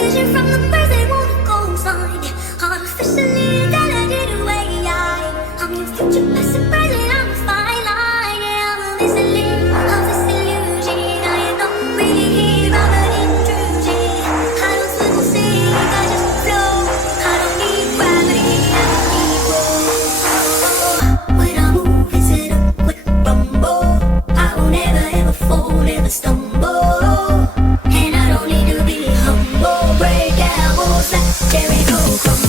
vision from the birds they wanna go sign. Artificially delegated away. I'm your future, past and present. I'm a fine line. Yeah, I'm a listening of this illusion. I am not really here. I'm an intrusion. I don't swim or sing. I just flow. I don't need gravity. I don't need roll. When I move, it's in a quick rumble. I won't ever ever fall, never stumble. And I don't need to be humble. Break down walls like Jericho crumble.